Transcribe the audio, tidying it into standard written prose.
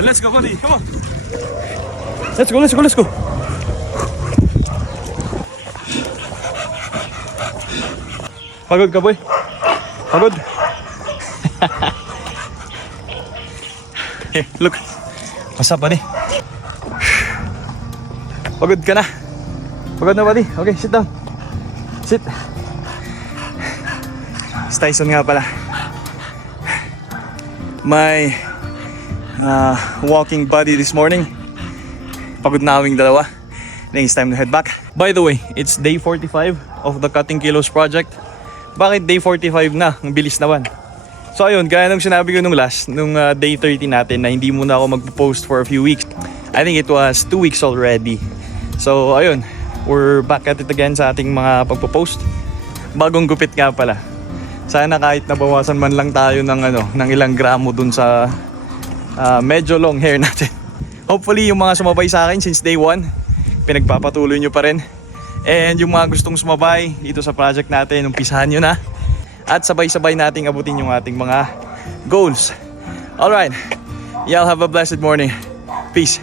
Let's go, buddy. Come on. Let's go, let's go, let's go. Pagod ka, boy? Pagod? Hey, look. What's up, buddy? Pagod ka na? Pagod na, buddy? Okay, sit down. Sit. Si Tyson nga pala. My walking buddy this morning. Pagod na kaming dalawa. Then it's time to head back. By the way, it's day 45 of the Cutting Kilos project. Bakit day 45 na? Ang bilis naman. So ayun, gaya nung sinabi ko nung day 30 natin na hindi muna ako magpo-post for a few weeks. I think it was 2 weeks already. So ayun, we're back at it again sa ating mga pagpo-post. Bagong gupit nga pala. Sana kahit nabawasan man lang tayo ng ilang gramo dun sa medyo long hair natin. Hopefully yung mga sumabay sa akin since day 1, pinagpapatuloy nyo pa rin. And yung mga gustong sumabay dito sa project natin, umpisahan nyo na. At sabay-sabay nating abutin yung ating mga goals. Alright, y'all have a blessed morning. Peace.